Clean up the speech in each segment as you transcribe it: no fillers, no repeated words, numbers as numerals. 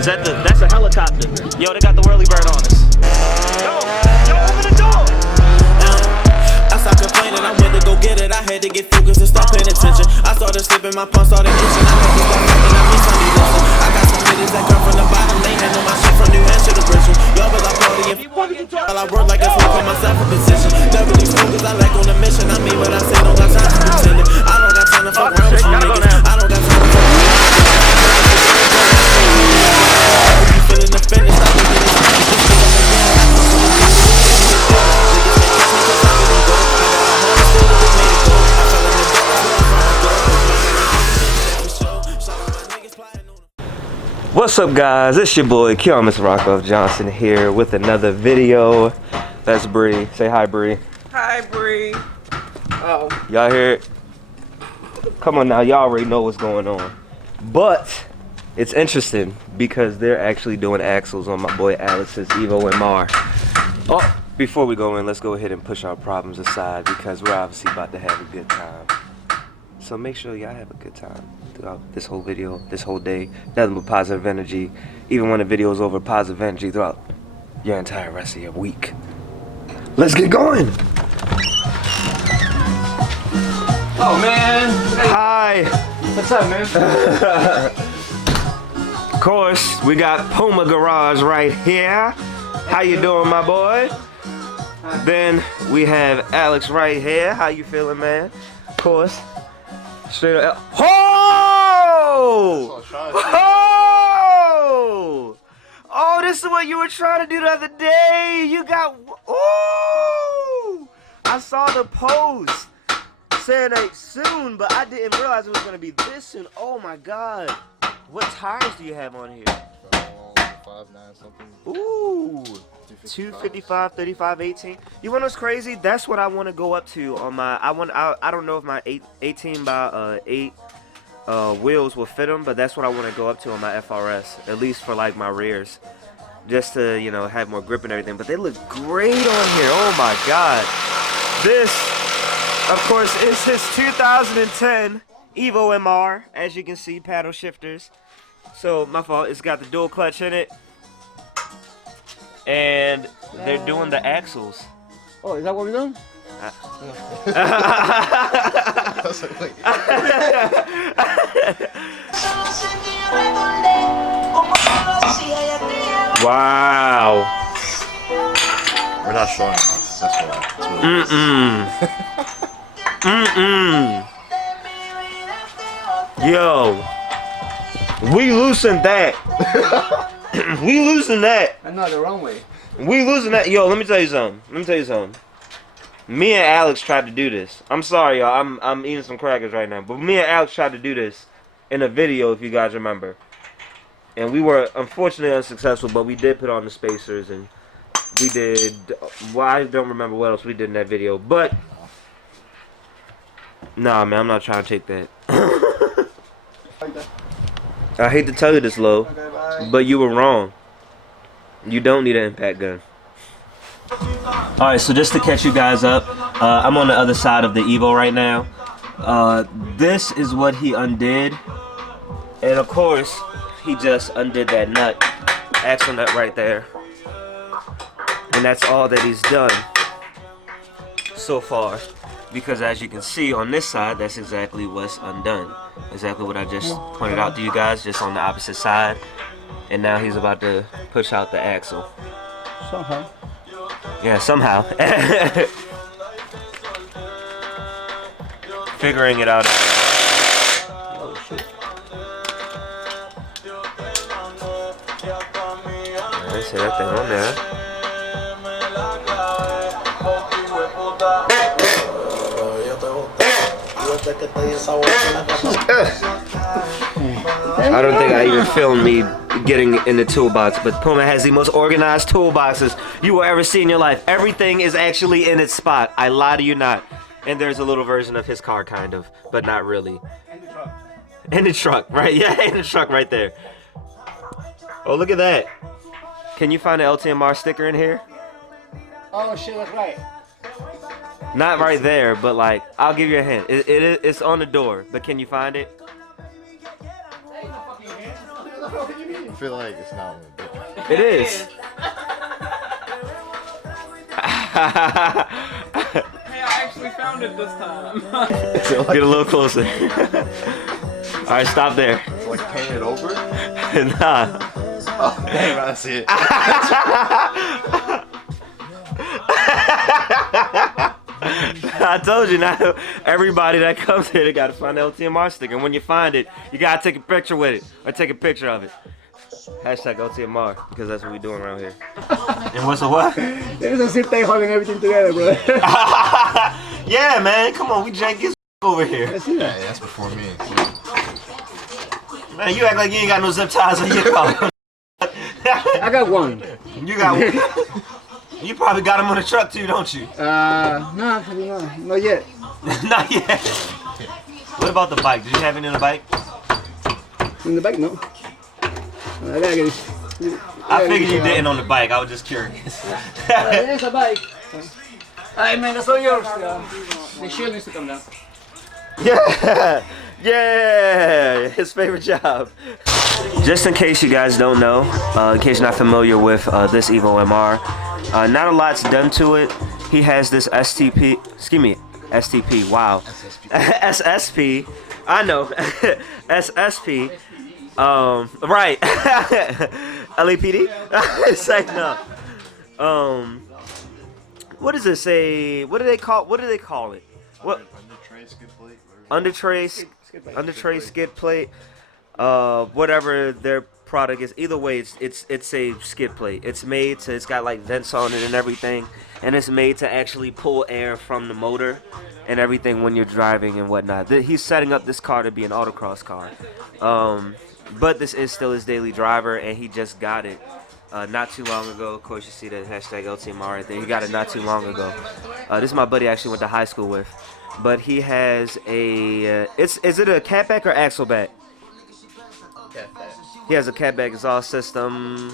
Is that that's a helicopter. Yo, they got the whirly bird on us. Yo, open the door. I stopped complaining, I went to go get it. I had to get focused and start paying attention. I started slipping, my palms started itching. I had to start thinking, I miss Sunday listen. I got some niggas that come from the bottom. They handle my shit from New Hampshire to Bristol. Y'all was like partying. While I work like a fool, put myself in position. Never these focus, I like on a mission. I mean what I say, don't got time to pretend it. I don't got time to fuck around with you niggas. I don't got time to fuck around. You feeling the finish, stop looking at me. What's up, guys? It's your boy Mr. Rockoff Johnson here with another video. That's Bree. Say hi, Bree. Hi, Bree. Oh. Y'all hear it? Come on now, y'all already know what's going on. But it's interesting because they're actually doing axles on my boy Alex's EVO MR. Oh, before we go in, let's go ahead and push our problems aside because we're obviously about to have a good time. So make sure y'all have a good time throughout this whole video, this whole day. Nothing but positive energy. Even when the video is over, positive energy throughout your entire rest of your week. Let's get going. Oh, man. Hi. What's up, man? Of course, we got Puma Garage right here. How you doing, my boy? Then we have Alex right here. How you feeling, man? Of course. Straight up. Oh! Oh! Oh, this is what you were trying to do the other day. You got. Oh! I saw the post saying that soon, but I didn't realize it was going to be this soon. Oh my God. What tires do you have on here? 5.9 something. Ooh. 255, 35, 18. You want what's crazy? That's what I want to go up to on my. I don't know if my 18 by 8 wheels will fit them, but that's what I want to go up to on my FRS. At least for like my rears, just to have more grip and everything. But they look great on here. Oh my God! This, of course, is his 2010 EVO MR. As you can see, paddle shifters. So my fault. It's got the dual clutch in it. And they're doing the axles. Oh, is that what we're doing? Wow. We're not showing us. That's why. Yo. We loosened that. We losing that. I know, the wrong way. We losing that. Yo, let me tell you something. Me and Alex tried to do this. I'm sorry, y'all. I'm eating some crackers right now. But me and Alex tried to do this in a video, if you guys remember. And we were unfortunately unsuccessful, but we did put on the spacers and we did. Well, I don't remember what else we did in that video. But nah, man, I'm not trying to take that. I hate to tell you this, Lo, but you were wrong. You don't need an impact gun. Alright, so just to catch you guys up, I'm on the other side of the EVO right now. This is what he undid. And of course, he just undid that nut. Axle nut right there. And that's all that he's done so far. Because as you can see on this side, that's exactly what's undone. Exactly what I just pointed out to you guys, just on the opposite side. And now he's about to push out the axle. Somehow. Yeah, somehow. Figuring it out. Oh, shit. I see that thing on there. I don't think I even filmed me getting in the toolbox, but Puma has the most organized toolboxes you will ever see in your life. Everything is actually in its spot. I lie to you not. And there's a little version of his car, kind of, but not really. In the truck. In the truck, right? Yeah, in the truck right there. Oh, look at that. Can you find an LTMR sticker in here? Oh, shit, that's right. Not right there, but like, I'll give you a hint. It's on the door, but can you find it? That ain't no fucking hand. What do you mean? I feel like it's not one bit. It is. Hey, I actually found it this time. Get a little closer. All right, stop there. It's like painted over. Nah. Oh, damn, I see it. I told you, now everybody that comes here, they gotta find the LTMR sticker. And when you find it, you gotta take a picture with it, or take a picture of it. Hashtag LTMR, because that's what we doing around here. And what's the what? There's a zip tie holding everything together, bro. Yeah, man, come on, we jank his over here. Yeah, that's before me. Man, you act like you ain't got no zip ties on your car. I got one. You got one. You probably got them on the truck too, don't you? No, actually no, not yet. Not yet. What about the bike? Did you have any on the bike? In the back, no. I gotta get it. I figured you didn't on the bike. I was just curious. There's a bike. Hey man, that's all yours. The shield needs to come down. Yeah, yeah, his favorite job. Just in case you guys don't know, in case you're not familiar with this EVO MR, not a lot's done to it. He has this STP, wow, SSP, I know, SSP, right, LAPD, say no. What does it say? What do they call it? What? Under tray skid plate, whatever their product is. Either way, it's a skid plate. It's made to, it's got like vents on it and everything, and it's made to actually pull air from the motor and everything when you're driving and whatnot. He's setting up this car to be an autocross car, but this is still his daily driver, and he just got it not too long ago. Of course, you see that hashtag LTMR right there. He got it not too long ago. This is my buddy I actually went to high school with. But he has a, is it a catback or axle back? Catback. He has a catback exhaust system,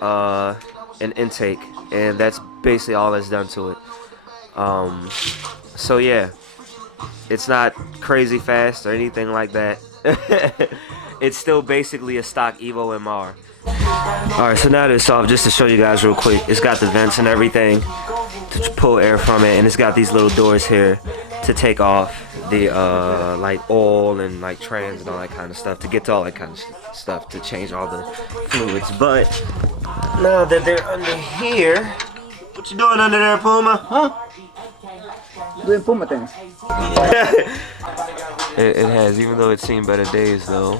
an intake, and that's basically all that's done to it. So yeah, it's not crazy fast or anything like that. It's still basically a stock EVO MR. Alright, so now that it's off, just to show you guys real quick, it's got the vents and everything to pull air from it, and it's got these little doors here to take off the like oil and like trans and all that kind of stuff, to get to all that kind of stuff, to change all the fluids. But now that they're under here, what you doing under there, Puma? Huh? Doing Puma things. It has, even though it's seen better days though,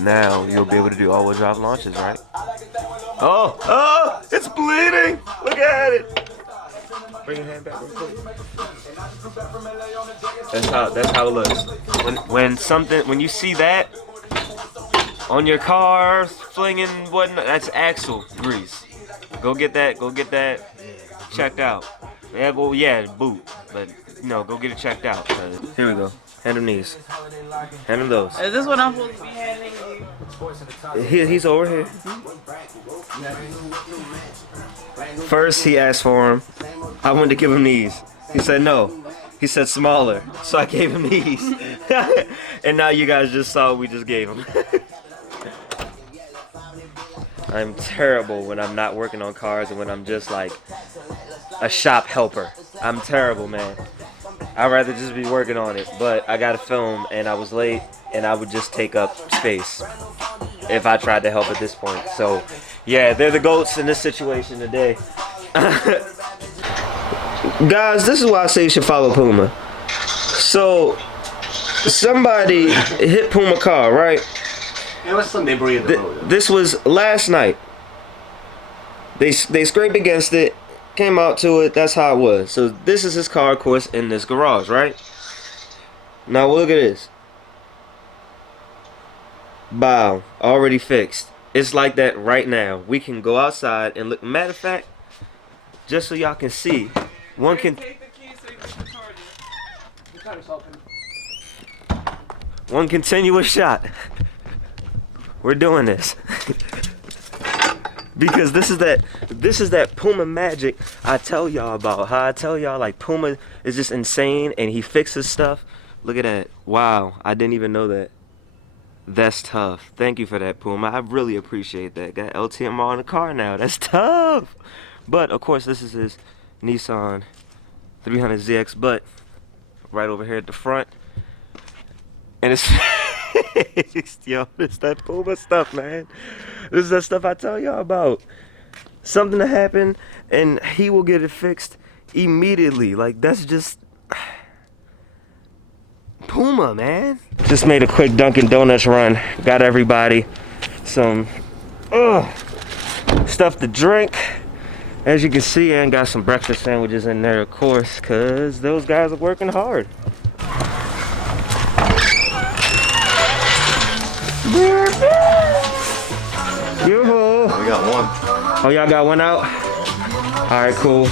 now you'll be able to do all-wheel drive launches, right? Oh, it's bleeding! Look at it! Bring your hand back real quick. That's how it looks. When you see that on your car flinging whatnot, that's axle grease. Go get that checked out. Yeah, well, yeah, boot, but no, go get it checked out. Here we go. Hand him these. Hand him those. Is this what I'm supposed to be handing you? He's over here. First, he asked for him. I wanted to give him these. He said no. He said smaller. So I gave him these. And now you guys just saw what we just gave him. I'm terrible when I'm not working on cars and when I'm just like a shop helper. I'm terrible, man. I'd rather just be working on it, but I gotta film and I was late and I would just take up space if I tried to help at this point. So yeah, they're the GOATs in this situation today. Guys, this is why I say you should follow Puma. So somebody hit Puma car, right? It was some debris in the road. This was last night. They scraped against it, came out to it, that's how it was. So this is his car, of course, in this garage, right? Now look at this. Bow, already fixed. It's like that right now. We can go outside and look. Matter of fact, just so y'all can see, one can Take the keys so you can charge it. one continuous shot. We're doing this. Because this is that Puma magic I tell y'all about. How I tell y'all, like, Puma is just insane and he fixes stuff. Look at that. Wow, I didn't even know that. That's tough. Thank you for that, Puma. I really appreciate that. Got LTMR in the car now. That's tough. But of course, this is his Nissan 300ZX, but right over here at the front. And it's yo, it's that Puma stuff, man. This is that stuff I tell y'all about. Something to happen and he will get it fixed immediately. Like, that's just Puma, man. Just made a quick Dunkin' Donuts run. Got everybody some stuff to drink. As you can see, and got some breakfast sandwiches in there, of course, because those guys are working hard. Yoo-hoo. We got one. Oh, y'all got one out? Alright, cool.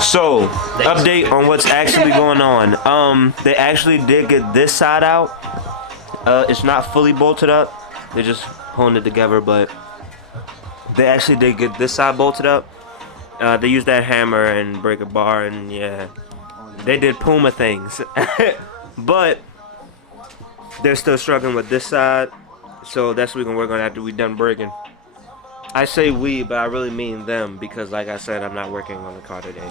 So, update on what's actually going on. They actually did get this side out. It's not fully bolted up. They're just pulling it together, but they actually did get this side bolted up. They used that hammer and break a bar, and yeah, they did Puma things. But they're still struggling with this side, so that's what we can work on after we're done breaking. I say we, but I really mean them, because like I said, I'm not working on the car today.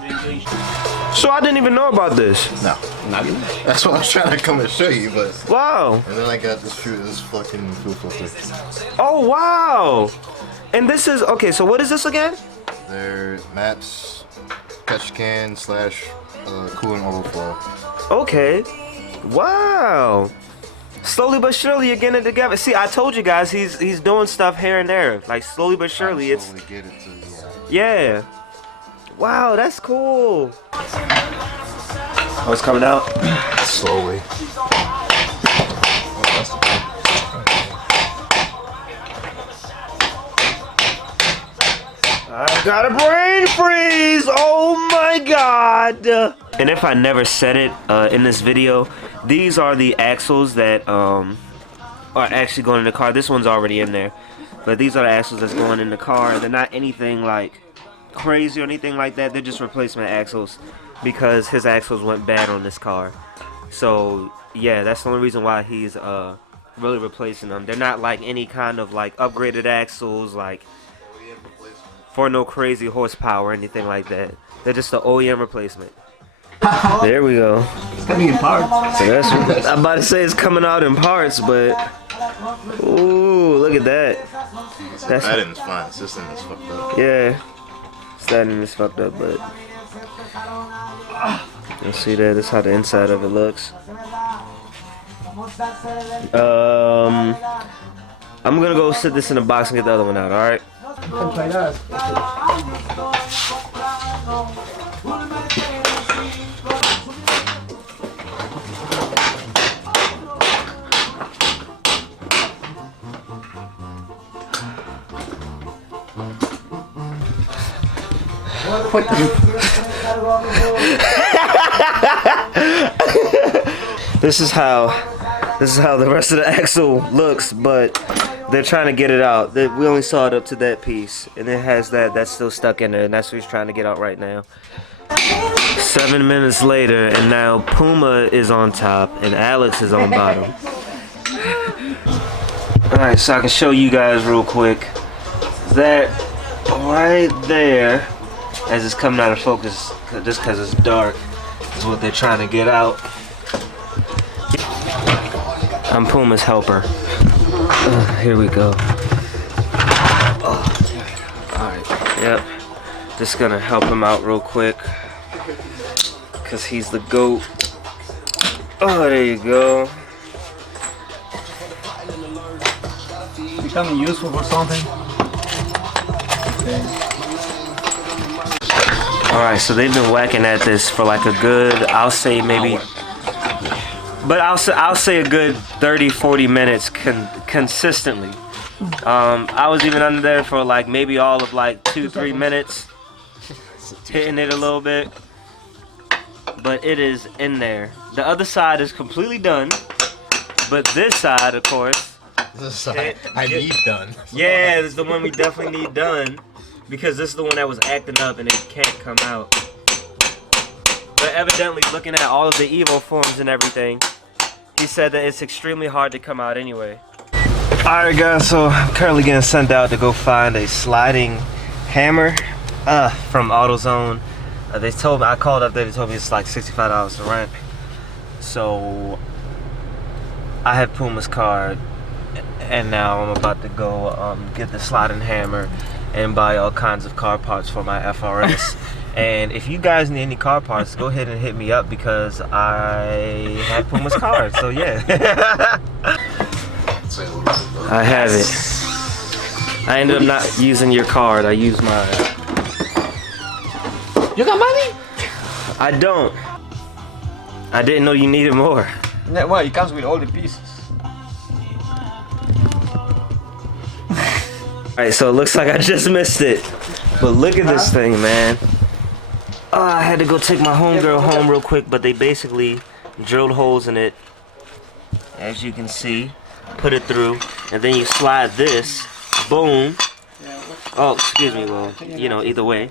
So I didn't even know about this. No, not even. That's what I was trying to come and show you, but. Wow. And then I got this fucking fuel filter. Oh wow. And this is okay. So what is this again? They're maps, catch can / coolant overflow. Okay. Wow. Slowly but surely you're getting it together. See, I told you guys he's doing stuff here and there. Like slowly but surely it's Get it to, yeah. Wow, that's cool. Oh, it's coming out? Slowly. I got a brain freeze! Oh my god! And if I never said it in this video, these are the axles that are actually going in the car. This one's already in there, but these are the axles that's going in the car. They're not anything like crazy or anything like that. They're just replacement axles because his axles went bad on this car. So yeah, that's the only reason why he's really replacing them. They're not like any kind of like upgraded axles, like for no crazy horsepower or anything like that. They're just the OEM replacement. There we go. It's coming in parts. So that's what, I'm about to say it's coming out in parts, but ooh, look at that. That's That end's fine. The system is fucked up. yeah. Starting is fucked up, but you'll see that. That's how the inside of it looks. I'm gonna go sit this in a box and get the other one out. All right. Try that. This is how the rest of the axle looks, but they're trying to get it out. We only saw it up to that piece, and it has that's still stuck in there, and that's what he's trying to get out right now. 7 minutes later, and now Puma is on top, and Alex is on bottom. Alright, so I can show you guys real quick. That right there, as it's coming out of focus, just because it's dark, is what they're trying to get out. I'm Puma's helper. Here we go. Alright, yep. Just gonna help him out real quick, because he's the GOAT. Oh, there you go. Becoming useful for something. Okay. Alright, so they've been whacking at this for like a good, I'll say maybe, but I'll say a good 30-40 minutes consistently. I was even under there for like maybe all of like 2-3 minutes, hitting it a little bit, but it is in there. The other side is completely done, but this side, of course, This side I need done. yeah, this is the one we definitely need done, because this is the one that was acting up and it can't come out. But evidently, looking at all of the EVO forms and everything, he said that it's extremely hard to come out anyway. Alright guys, so I'm currently getting sent out to go find a sliding hammer from AutoZone. They told me, I called up there, they told me it's like $65 to rent. So I have Puma's card, and now I'm about to go get the sliding hammer and buy all kinds of car parts for my FRS. And if you guys need any car parts, go ahead and hit me up because I have Puma's card. So yeah. I have it. I ended up not using your card. I used mine. You got money? I don't. I didn't know you needed more. Yeah, well, it comes with all the pieces. Alright, so it looks like I just missed it. But look at this thing, man. I had to go take my homegirl home real quick, but they basically drilled holes in it, as you can see. Put it through, and then you slide this, boom. Oh, excuse me, well, you know, either way.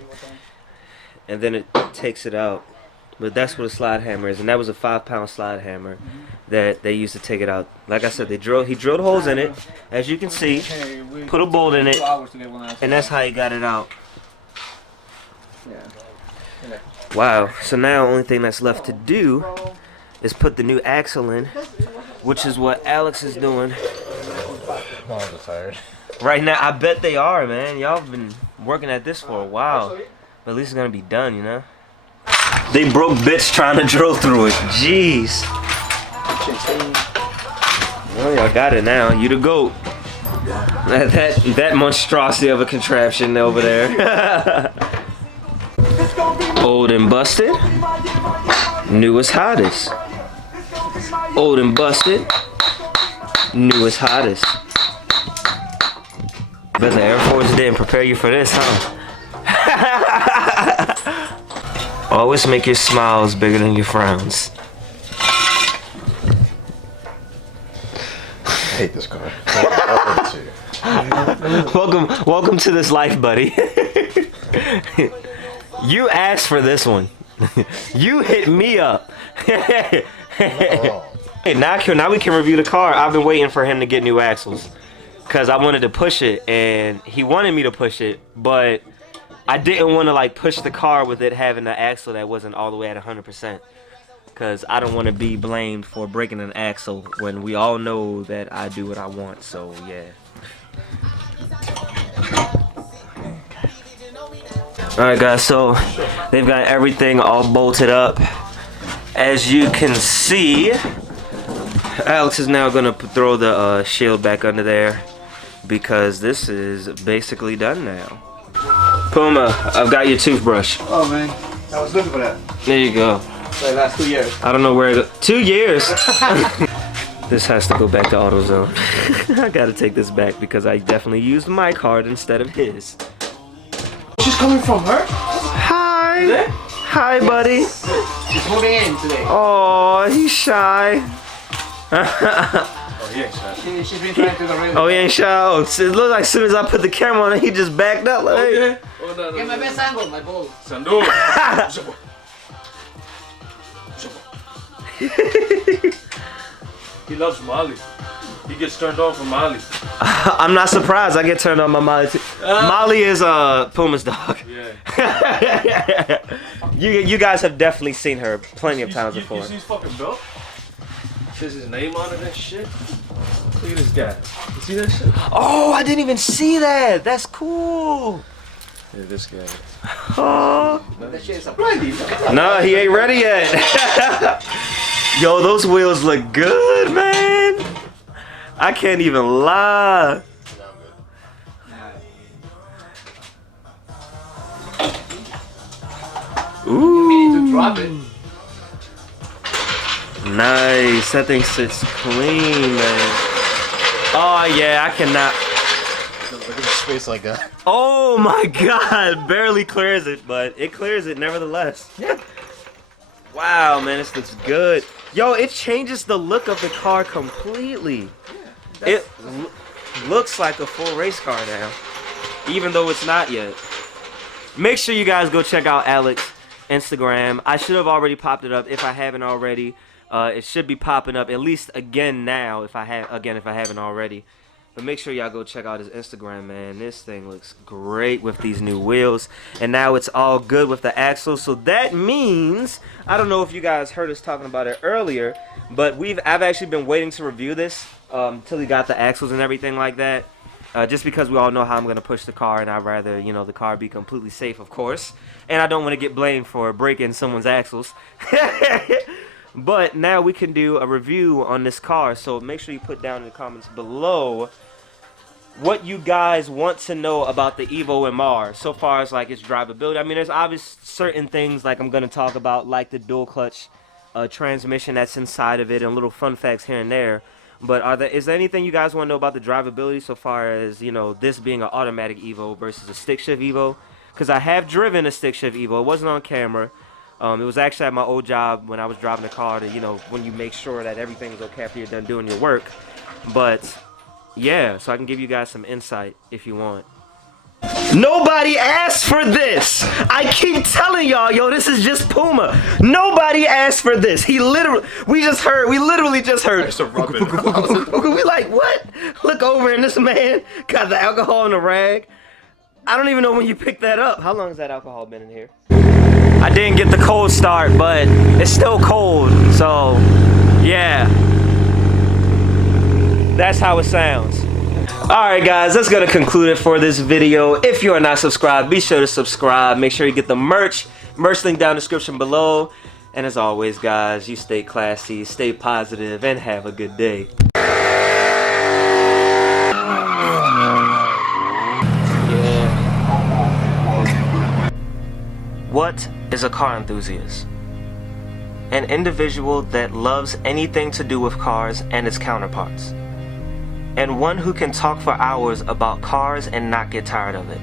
And then it takes it out. But that's what a slide hammer is, and that was a 5-pound slide hammer that they used to take it out. Like I said, he drilled holes in it, as you can see, put a bolt in it, and that's how he got it out. Wow, so now the only thing that's left to do is put the new axle in, which is what Alex is doing. I'm tired. Right now, I bet they are, man. Y'all have been working at this for a while. But at least it's gonna be done, you know? They broke bits trying to drill through it. Jeez. Well, y'all got it now. You the GOAT. That monstrosity of a contraption over there. Old and busted. Newest hottest. Old and busted. Newest hottest. Bet the Air Force didn't prepare you for this, huh? Always make your smiles bigger than your frowns. I hate this car. Welcome to this life, buddy. You asked for this one. You hit me up. Hey, now we can review the car. I've been waiting for him to get new axles because I wanted to push it, and he wanted me to push it, but I didn't want to like push the car with it having an axle that wasn't all the way at 100%, because I don't want to be blamed for breaking an axle when we all know that I do what I want. So yeah. Alright guys, so they've got everything all bolted up. As you can see, Alex is now gonna throw the shield back under there because this is basically done now. Puma, I've got your toothbrush. Oh man, I was looking for that. There you go. For the last 2 years. I don't know where to 2 years? This has to go back to AutoZone. I gotta take this back because I definitely used my card instead of his. She's coming from her? Hi! Today? Hi, buddy. She's moving in today. Oh, he's shy. Oh, he ain't shy. She's been trying to get rid of Oh, he ain't shy. Oh, it looked like as soon as I put the camera on it, he just backed up. Like, hey. Yeah. Oh, no. Get my best angle, my ball. Sandu. He loves Molly. He gets turned on from Molly. I'm not surprised. I get turned on by Molly too. Molly is Puma's dog. Yeah. You guys have definitely seen her plenty of times before. You see his fucking belt? Says his name on it and shit. Look at this guy. You see that shit? Oh, I didn't even see that. That's cool. Yeah, this guy. Oh. That shit is a blinding. No, he ain't ready yet. Yo, those wheels look good, man. I can't even lie. Ooh. You need to drop it. Nice. That thing sits clean, man. Oh, yeah, I cannot. Look at the space like that. Oh, my God. Barely clears it, but it clears it nevertheless. Wow, man, this looks good. Yo, it changes the look of the car completely. It looks like a full race car now, even though it's not yet. Make sure you guys go check out Alex's Instagram. I should have already popped it up if I haven't already. It should be popping up at least again now if I haven't already. But make sure y'all go check out his Instagram, man. This thing looks great with these new wheels. And now it's all good with the axles. So that means, I don't know if you guys heard us talking about it earlier, but I've actually been waiting to review this till he got the axles and everything like that. Just because we all know how I'm going to push the car, and I'd rather, you know, the car be completely safe, of course. And I don't want to get blamed for breaking someone's axles. But now we can do a review on this car. So make sure you put down in the comments below what you guys want to know about the EVO MR so far as like its drivability. I mean, there's obvious certain things like I'm going to talk about, like the dual clutch transmission that's inside of it and little fun facts here and there. But is there anything you guys want to know about the drivability so far as, you know, this being an automatic EVO versus a stick shift EVO? Because I have driven a stick shift EVO. It wasn't on camera. It was actually at my old job when I was driving the car to, you know, when you make sure that everything is okay after you're done doing your work. But yeah, so I can give you guys some insight if you want. Nobody asked for this. I keep telling y'all, yo, this is just Puma. Nobody asked for this. We literally just heard. We like, what? Look over and this man got the alcohol in a rag. I don't even know when you picked that up. How long has that alcohol been in here? I didn't get the cold start, but it's still cold. So, yeah. That's how it sounds. Alright guys, that's going to conclude it for this video. If you are not subscribed, be sure to subscribe. Make sure you get the merch link down in the description below. And as always guys, you stay classy, stay positive, and have a good day. What is a car enthusiast? An individual that loves anything to do with cars and its counterparts. And one who can talk for hours about cars and not get tired of it.